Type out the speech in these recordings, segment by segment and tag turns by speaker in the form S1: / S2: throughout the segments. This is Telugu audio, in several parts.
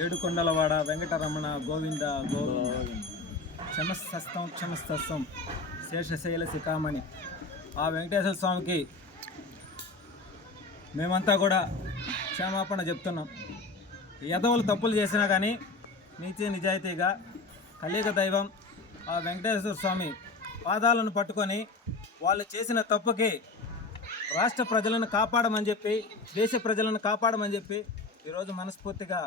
S1: ఏడుకొండలవాడ వెంకటరమణ గోవింద గోవింద. క్షమస్తస్తం క్షమస్తస్తం శేషశైల శిఖామణి. ఆ వెంకటేశ్వర స్వామికి మేమంతా కూడా క్షమాపణ చెప్తున్నాం. యదవులు తప్పులు చేసినా కానీ నీతి నిజాయితీగా కలియుగ దైవం ఆ వెంకటేశ్వర స్వామి పాదాలను పట్టుకొని వాళ్ళు చేసిన తప్పుకి రాష్ట్ర ప్రజలను కాపాడమని చెప్పి దేశ ప్రజలను కాపాడమని చెప్పి ఈరోజు మనస్ఫూర్తిగా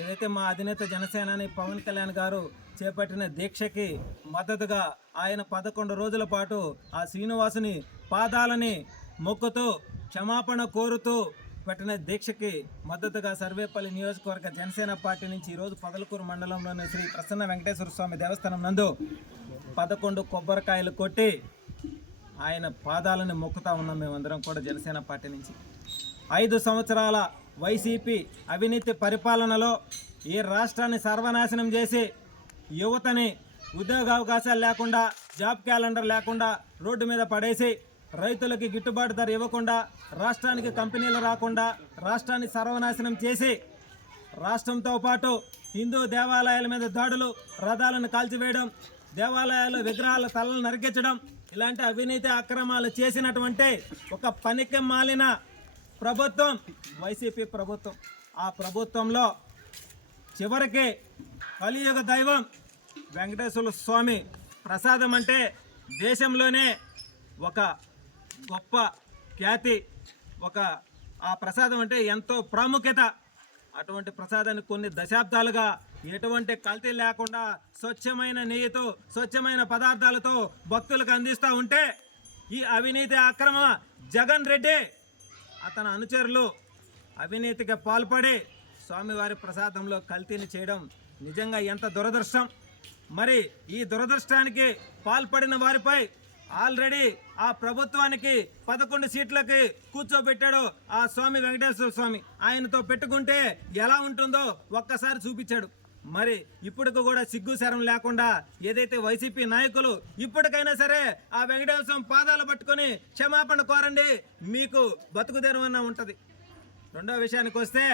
S1: ఏదైతే మా అధినేత జనసేనాని పవన్ కళ్యాణ్ గారు చేపట్టిన దీక్షకి మద్దతుగా ఆయన పదకొండు రోజుల పాటు ఆ శ్రీనివాసుని పాదాలని మొక్కుతూ క్షమాపణ కోరుతూ పెట్టిన దీక్షకి మద్దతుగా సర్వేపల్లి నియోజకవర్గ జనసేన పార్టీ నుంచి ఈరోజు పదలకూరు మండలంలోని శ్రీ ప్రసన్న వెంకటేశ్వర స్వామి దేవస్థానం నందు పదకొండు కొబ్బరికాయలు కొట్టి ఆయన పాదాలను మొక్కుతా ఉన్నాం మేమందరం కూడా జనసేన పార్టీ నుంచి. ఐదు సంవత్సరాల వైసీపీ అవినీతి పరిపాలనలో ఈ రాష్ట్రాన్ని సర్వనాశనం చేసి యువతని ఉద్యోగ అవకాశాలు లేకుండా జాబ్ క్యాలెండర్ లేకుండా రోడ్డు మీద పడేసి రైతులకి గిట్టుబాటు ధర ఇవ్వకుండా రాష్ట్రానికి కంపెనీలు రాకుండా రాష్ట్రాన్ని సర్వనాశనం చేసి రాష్ట్రంతో పాటు హిందూ దేవాలయాల మీద దాడులు రథాలను కాల్చివేయడం దేవాలయాలు విగ్రహాల తలలు నరికించడం ఇలాంటి అవినీతి అక్రమాలు చేసినటువంటి ఒక పనికి మాలిన ప్రభుత్వం వైసీపీ ప్రభుత్వం. ఆ ప్రభుత్వంలో చివరికి కలియుగ దైవం వెంకటేశ్వర స్వామి ప్రసాదం అంటే దేశంలోనే ఒక గొప్ప ఖ్యాతి ఒక ఆ ప్రసాదం అంటే ఎంతో ప్రాముఖ్యత. అటువంటి ప్రసాదాన్ని కొన్ని దశాబ్దాలుగా ఎటువంటి కల్తీ లేకుండా స్వచ్ఛమైన నెయ్యితో స్వచ్ఛమైన పదార్థాలతో భక్తులకు అందిస్తూ ఉంటే ఈ అవినీతి అక్రమ జగన్ రెడ్డి అతని అనుచరులు అవినీతికి పాల్పడి స్వామివారి ప్రసాదంలో కల్తీని చేయడం నిజంగా ఎంత దురదృష్టం. మరి ఈ దురదృష్టానికి పాల్పడిన వారిపై ఆల్రెడీ ఆ ప్రభుత్వానికి పదకొండు సీట్లకి కూర్చోబెట్టాడు ఆ స్వామి వెంకటేశ్వర స్వామి. ఆయనతో పెట్టుకుంటే ఎలా ఉంటుందో ఒక్కసారి చూపించాడు. మరి ఇప్పటికి కూడా సిగ్గు శరం లేకుండా ఏదైతే వైసీపీ నాయకులు ఇప్పటికైనా సరే ఆ వెంకటేశ్వర స్వామి పాదాలు పట్టుకొని క్షమాపణ కోరండి. మీకు బతుకుదేరమన్నా ఉంటుంది. రెండో విషయానికి వస్తే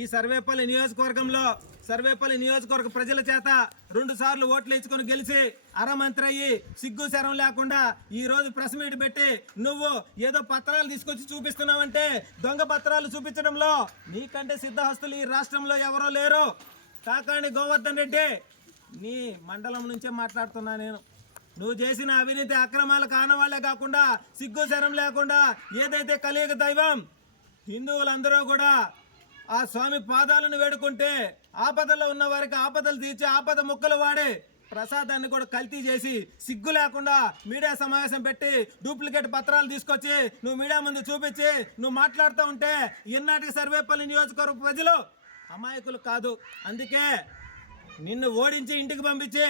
S1: ఈ సర్వేపల్లి నియోజకవర్గంలో సర్వేపల్లి నియోజకవర్గ ప్రజల చేత రెండు సార్లు ఓట్లు ఇచ్చుకొని గెలిచి అరమంత్రి అయ్యి సిగ్గు శరం లేకుండా ఈ రోజు ప్రెస్ మీట్ పెట్టి నువ్వు ఏదో పత్రాలు తీసుకొచ్చి చూపిస్తున్నావంటే దొంగ పత్రాలు చూపించడంలో నీకంటే సిద్ధహస్తులు ఈ రాష్ట్రంలో ఎవరో లేరు. కాకాణి గోవర్ధన్ రెడ్డి నీ మండలం నుంచే మాట్లాడుతున్నా నేను. నువ్వు చేసిన అవినీతి అక్రమాలకు ఆనవాళ్ళే కాకుండా సిగ్గు శరం లేకుండా ఏదైతే కలియుగ దైవం హిందువులందరూ కూడా ఆ స్వామి పాదాలను వేడుకుంటే ఆపదలో ఉన్న వారికి ఆపదలు తీర్చి ఆపద ముక్కలు వాడి ప్రసాదాన్ని కూడా కల్తీ చేసి సిగ్గు లేకుండా మీడియా సమావేశం పెట్టి డూప్లికేట్ పత్రాలు తీసుకొచ్చి నువ్వు మీడియా ముందు చూపించి నువ్వు మాట్లాడుతూ ఉంటే ఇన్నాటికి సర్వేపల్లి నియోజకవర్గ ప్రజలు అమాయకులు కాదు. అందుకే నిన్ను ఓడించి ఇంటికి పంపించి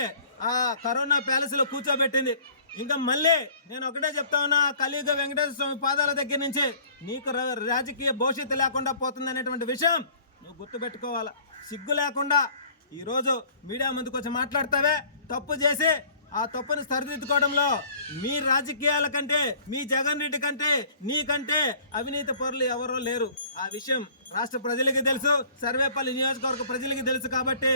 S1: ఆ కరోనా ప్యాలెస్లో కూర్చోబెట్టింది. ఇంకా మళ్ళీ నేను ఒకటే చెప్తా ఉన్నా కలియుగ వెంకటేశ్వర స్వామి పాదాల దగ్గర నుంచి నీకు రాజకీయ భవిష్యత్తు లేకుండా పోతుంది అనేటువంటి విషయం నువ్వు గుర్తుపెట్టుకోవాలా. సిగ్గు లేకుండా ఈరోజు మీడియా ముందుకు వచ్చి మాట్లాడతావే తప్పు చేసి ఆ తప్పుని సరిదిద్దుకోవడంలో మీ రాజకీయాల కంటే మీ జగన్ రెడ్డి కంటే నీకంటే అవినీతి పరులు ఎవరో లేరు. ఆ విషయం రాష్ట్ర ప్రజలకి తెలుసు సర్వేపల్లి నియోజకవర్గ ప్రజలకి తెలుసు కాబట్టి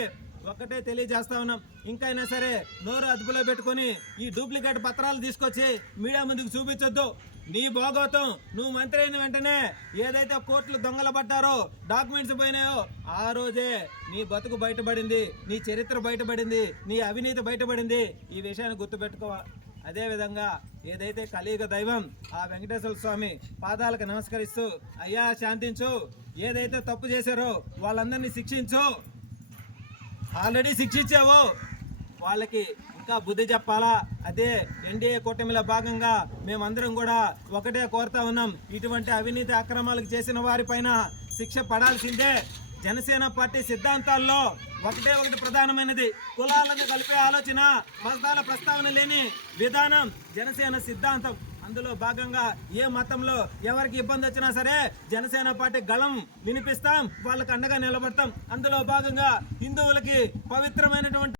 S1: ఒక్కటే తెలియజేస్తా ఉన్నాం. ఇంకైనా సరే నోరు అదుపులో పెట్టుకొని ఈ డూప్లికేట్ పత్రాలు తీసుకొచ్చి మీడియా ముందుకు చూపించొద్దు. నీ భోగోతం నువ్వు మంత్రి అయిన వెంటనే ఏదైతే కోర్టులు దొంగలు పడ్డారో డాక్యుమెంట్స్ పోయినాయో ఆ రోజే నీ బతుకు బయటపడింది నీ చరిత్ర బయటపడింది నీ అవినీతి బయటపడింది. ఈ విషయాన్ని గుర్తుపెట్టుకో. అదేవిధంగా ఏదైతే కలియుగ దైవం ఆ వెంకటేశ్వర స్వామి పాదాలకు నమస్కరిస్తూ అయ్యా శాంతించు. ఏదైతే తప్పు చేశారో వాళ్ళందరినీ శిక్షించు. ఆల్రెడీ శిక్షించావు. వాళ్ళకి ఇంకా బుద్ధి చెప్పాలా? అదే ఎన్డీఏ కూటమిలో భాగంగా మేమందరం కూడా ఒకటే కోరుతా ఉన్నాం. ఇటువంటి అవినీతి అక్రమాలకు చేసిన వారిపైన శిక్ష పడాల్సిందే. జనసేన పార్టీ సిద్ధాంతాల్లో ఒకటే ఒకటి ప్రధానమైనది. కులాలను కలిపే ఆలోచన మతాల ప్రస్తావన లేని విధానం జనసేన సిద్ధాంతం. అందులో భాగంగా ఏ మతంలో ఎవరికి ఇబ్బంది వచ్చినా సరే జనసేన పార్టీ గళం వినిపిస్తాం వాళ్ళకి అండగా నిలబడతాం. అందులో భాగంగా హిందువులకి పవిత్రమైనటువంటి